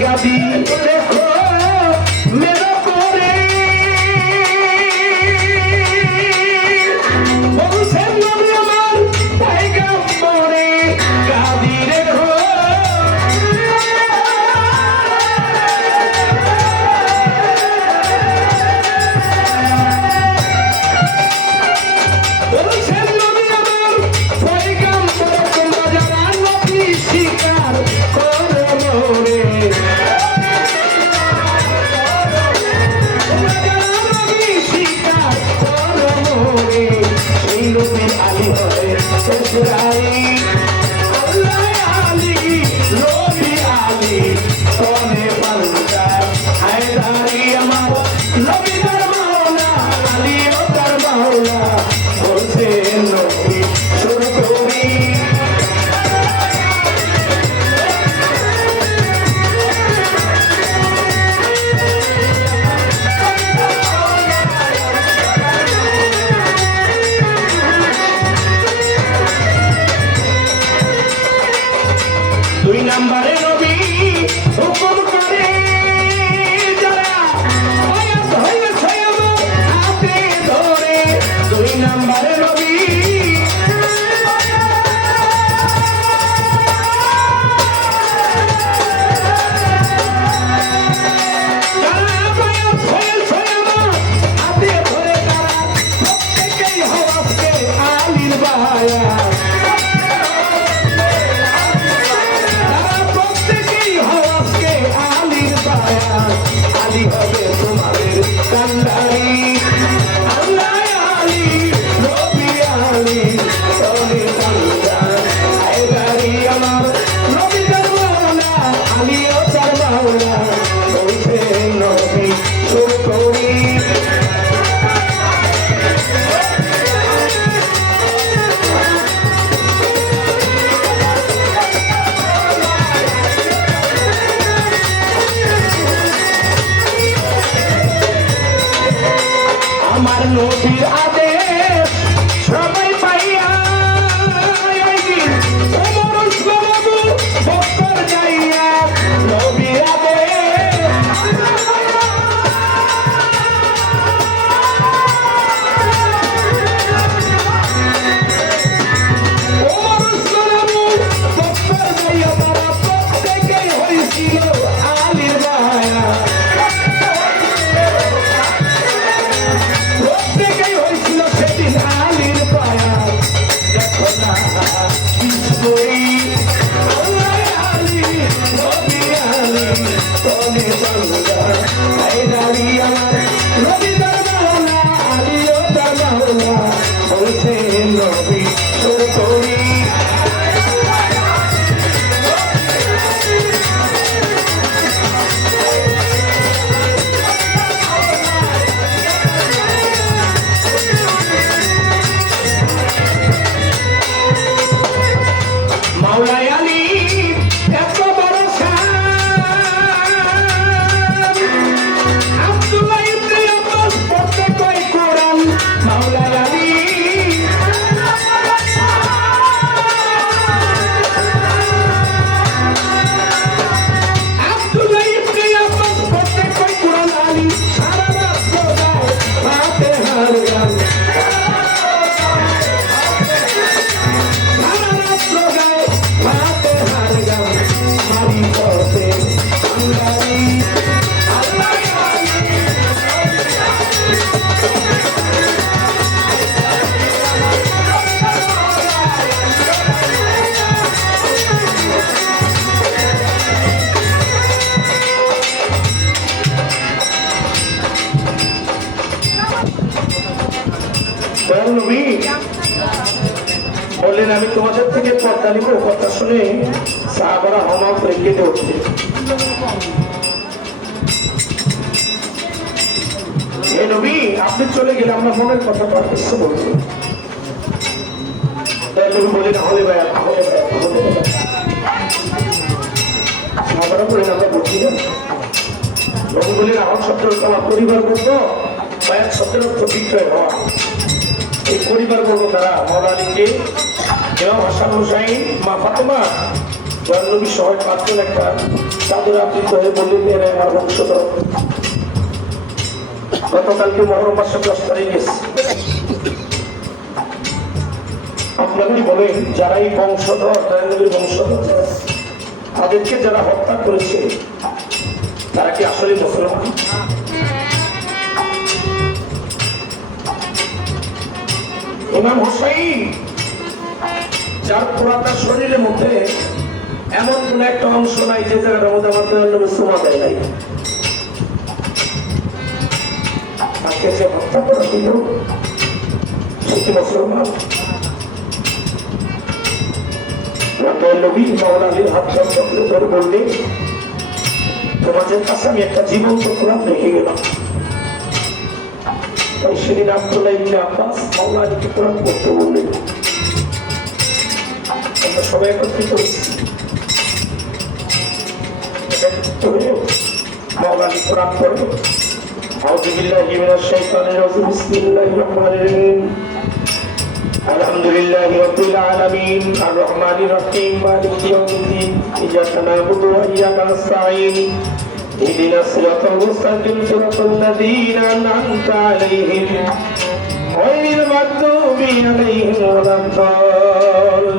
গাদি দেখো মেরো করে বলছেন নবী আমার পয়গম্বরে গাদি দেখো বলছেন নবী আমার পয়গম্বর তোমরা যারা নবী স্বীকার করো রে তোমরা যারা নবী স্বীকার করো রে এই নবী আলী হয় শ্বশুরাই আল্লাহ আলী নবী আলী তনে পাল্টা হায়দারি আমার নবী তার মাওলা আলী ও তার মাওলা বলছেন নবী শুরু করি দুই নম্বরে নবী হুকুম করে যারা বয়স হয়েছে আমার হাতে ধরে দুই নম্বরে নবী যারা বয়স হয়েছে আমার হাতে ধরে তারা প্রত্যেকেই হওয়াকে আলীর বায়া আলী হবে তোমাদের কান্ডারি আল্লাহ আলী নবী আলী তনে কান্দা হায়দারি আমার নবী তার মাওলা আলী ও তার মাওলা বলছেন নবী শুরু করি আমার নবীর আদেশ সবাই পাইয়া একদিন ওমর ওসমান আবু বকর যাইয়া নবীর আদেশ ওমর ওসমান আবু বকর যাইয়া তারা প্রত্যেকেই হয়েছিল আলীর বায়া প্রত্যেকেই হয়েছিল সেদিন আলীর পায়া দেখো না করি আল্লাহ আলী নবী আলী তনে বাংলা হায়দারি আমার নবী তার মাওলা আলী ও তার মাওলা বলছেন নবী শুরু করি মাওলাই আলী এত বড় শান আব্দুল্লাহ ইবনে আব্বাস পড়তে কয় কোরআন মাওলাই আলী আব্দুল্লাহ ইবনে আব্বাস পড়তে কয় কোরআন আলী সারা রাত পড়ায় ফাতিহার গান সারা রাত পড়ায় ফাতিহার গান মারি পড়তে আল্লাহী আল্লাহ নবী বললেন আমি তোমাদের থেকে পর্দা নিব কথা শুনে সাহাবারা হামা করে কেঁদে উঠছে হে নবী আপনি চলে গেলে আমরা মনের কথা তো আর কিছু বলবো নবী বললেন হলে ভাইয়া তাহলে সাহাবারা বললেন আমরা বলছি না নবী বললেন আমার শব্দের আমার পরিবার বলতো ভাইয়ার শব্দের অর্থ বিক্রয় হওয়া এই পরিবার বর্গ তারা মৌলা আলীকে ইমাম হাসান হুসাইন মা ফাতেমা নবী সবাই পাঁচজন একটা চাদর আবৃত হয়ে বললেন এরা আমার বংশধর। গতকালকে মহরম মাসের 10 তারিখ গেছে। আপনাকে বলেন যারা এই বংশধর নবীর বংশধর তাদেরকে যারা হত্যা করেছে তারা কি আসলে মুসলমান? ইমাম হুসাইন যার পুরাটা শরীরের মধ্যে এমন কোন একটা অংশ নাই যে জায়গাটার মধ্যে আমার নবী সুমা দেয় নাই, তাকে যে হত্যা করা হইল সে কি মুসলমান? নবী মাওলানা আলীর হাত ধরে বললেন তোমাদের কাছে আমি একটা জীবন্ত কোরআন রেখে গেলাম। তাই সেদিন আব্দুল্লাহ ইবনে আব্বাস মাওলানা আলীকে কোরআন পড়তে বললেন। আমরা সবাই একত্রিত হয়েছি, মাওলানা আলী কোরআন পড়ে আউযু বিল্লাহি মিনাশ শাইতানির রাজিম বিসমিল্লাহির রহমানির রহিম আলহামদুলিল্লাহি রাব্বিল আলামিন আর রহমানির রহিম মালিকি ইয়াউমিদ্দিন ইয়্যাকা না'বুদু ওয়া ইয়্যাকা নাস্তাঈন ইহদিনাস সিরাতাল মুস্তাকিম সিরাতাল লাযীনা আন'আমতা আলাইহিম গায়রিল মাগদুবি আলাইহিম ওয়ালাদ-দাল্লিন।